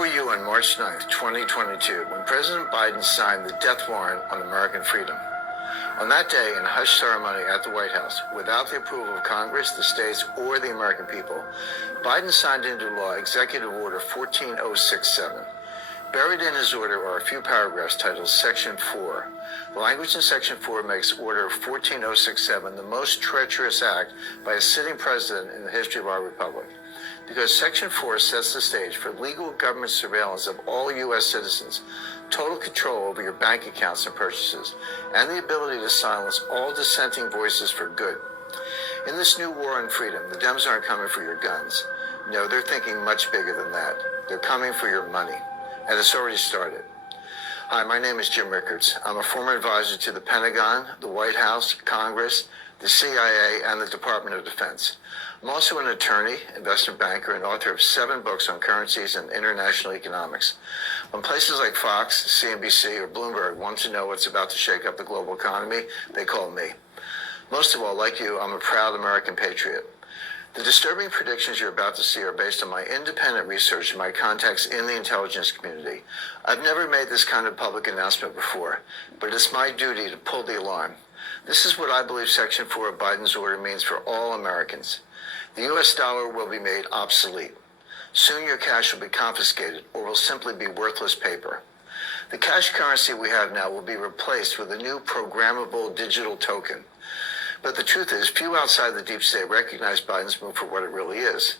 were you on March 9th, 2022, when President Biden signed the death warrant on American freedom? On that day, in a hush ceremony at the White House, without the approval of Congress, the states, or the American people, Biden signed into law Executive Order 14067. Buried in his order are a few paragraphs titled Section 4. The language in Section 4 makes Order 14067 the most treacherous act by a sitting president in the history of our republic, because Section 4 sets the stage for legal government surveillance of all U.S. citizens, total control over your bank accounts and purchases, and the ability to silence all dissenting voices for good. In this new war on freedom, the Dems aren't coming for your guns. No, they're thinking much bigger than that. They're coming for your money. And it's already started. Hi, my name is Jim Rickards. I'm a former advisor to the Pentagon, the White House, Congress, the CIA, and the Department of Defense. I'm also an attorney, investment banker, and author of 7 books on currencies and international economics. When places like Fox, CNBC, or Bloomberg want to know what's about to shake up the global economy, they call me. Most of all, like you, I'm a proud American patriot. The disturbing predictions you're about to see are based on my independent research and my contacts in the intelligence community. I've never made this kind of public announcement before, but it's my duty to pull the alarm. This is what I believe Section 4 of Biden's order means for all Americans. The U.S. dollar will be made obsolete. Soon your cash will be confiscated or will simply be worthless paper. The cash currency we have now will be replaced with a new programmable digital token. But the truth is, few outside the deep state recognize Biden's move for what it really is.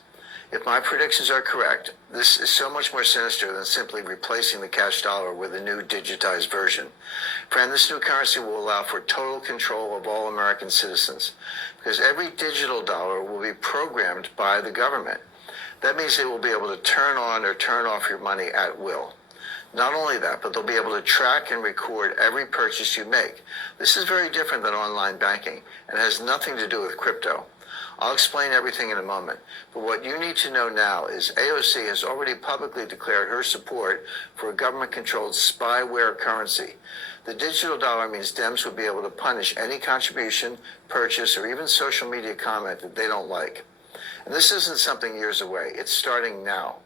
If my predictions are correct, this is so much more sinister than simply replacing the cash dollar with a new digitized version. Friend, this new currency will allow for total control of all American citizens, because every digital dollar will be programmed by the government. That means they will be able to turn on or turn off your money at will. Not only that, but they'll be able to track and record every purchase you make. This is very different than online banking and has nothing to do with crypto. I'll explain everything in a moment, but what you need to know now is AOC has already publicly declared her support for a government-controlled spyware currency. The digital dollar means Dems will be able to punish any contribution, purchase, or even social media comment that they don't like. And this isn't something years away. It's starting now.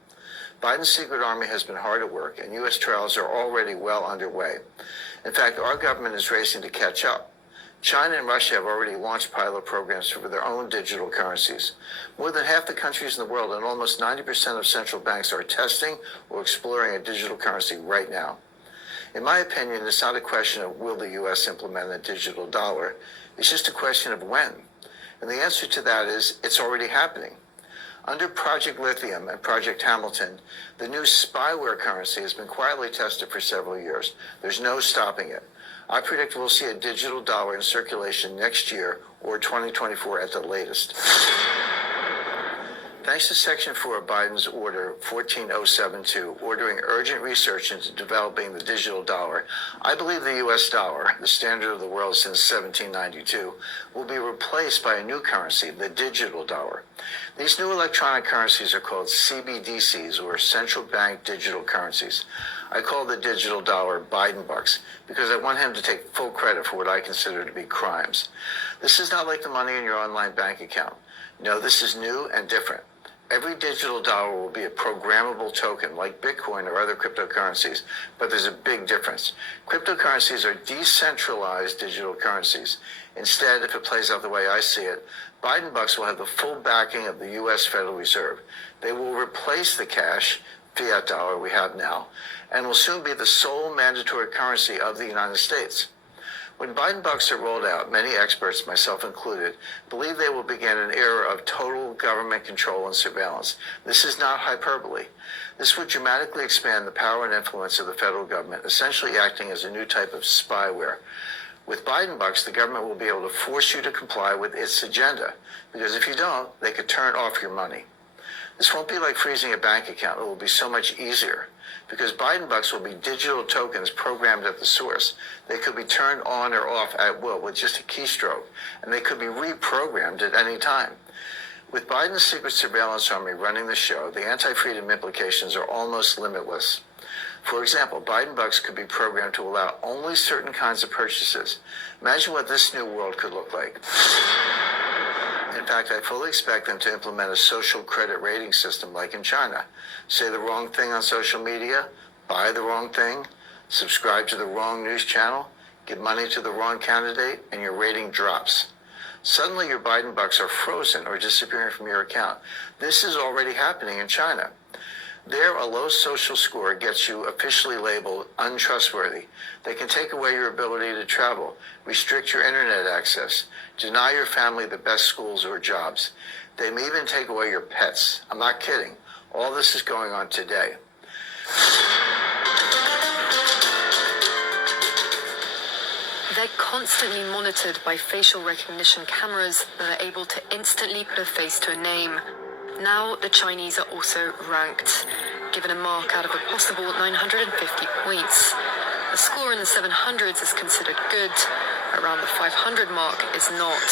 Biden's secret army has been hard at work, and U.S. trials are already well underway. In fact, our government is racing to catch up. China and Russia have already launched pilot programs for their own digital currencies. More than half the countries in the world and almost 90% of central banks are testing or exploring a digital currency right now. In my opinion, it's not a question of will the U.S. implement a digital dollar. It's just a question of when. And the answer to that is it's already happening. Under Project Lithium and Project Hamilton, the new spyware currency has been quietly tested for several years. There's no stopping it. I predict we'll see a digital dollar in circulation next year or 2024 at the latest. Thanks to Section 4 of Biden's Order 14072, ordering urgent research into developing the digital dollar, I believe the U.S. dollar, the standard of the world since 1792, will be replaced by a new currency, the digital dollar. These new electronic currencies are called CBDCs, or central bank digital currencies. I call the digital dollar Biden bucks because I want him to take full credit for what I consider to be crimes. This is not like the money in your online bank account. No, this is new and different. Every digital dollar will be a programmable token like Bitcoin or other cryptocurrencies, but there's a big difference. Cryptocurrencies are decentralized digital currencies. Instead, if it plays out the way I see it, Biden bucks will have the full backing of the U.S. Federal Reserve. They will replace the cash, fiat dollar we have now, and will soon be the sole mandatory currency of the United States. When Biden bucks are rolled out, many experts, myself included, believe they will begin an era of total government control and surveillance. This is not hyperbole. This would dramatically expand the power and influence of the federal government, essentially acting as a new type of spyware. With Biden bucks, the government will be able to force you to comply with its agenda, because if you don't, they could turn off your money. This won't be like freezing a bank account. It will be so much easier, because Biden bucks will be digital tokens programmed at the source. They could be turned on or off at will with just a keystroke, and they could be reprogrammed at any time. With Biden's secret surveillance army running the show, the anti-freedom implications are almost limitless. For example, Biden bucks could be programmed to allow only certain kinds of purchases. Imagine what this new world could look like. In fact, I fully expect them to implement a social credit rating system like in China. Say the wrong thing on social media, buy the wrong thing, subscribe to the wrong news channel, give money to the wrong candidate, and your rating drops. Suddenly your Biden bucks are frozen or disappearing from your account. This is already happening in China. There, a low social score gets you officially labeled untrustworthy. They can take away your ability to travel, restrict your internet access, deny your family the best schools or jobs. They may even take away your pets. I'm not kidding. All this is going on today. They're constantly monitored by facial recognition cameras that are able to instantly put a face to a name. Now, the Chinese are also ranked, given a mark out of a possible 950 points. A score in the 700s is considered good. Around the 500 mark is not.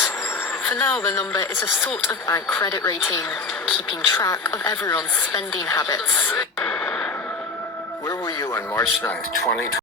For now, the number is a sort of bank credit rating, keeping track of everyone's spending habits. Where were you on March 9th, 2020?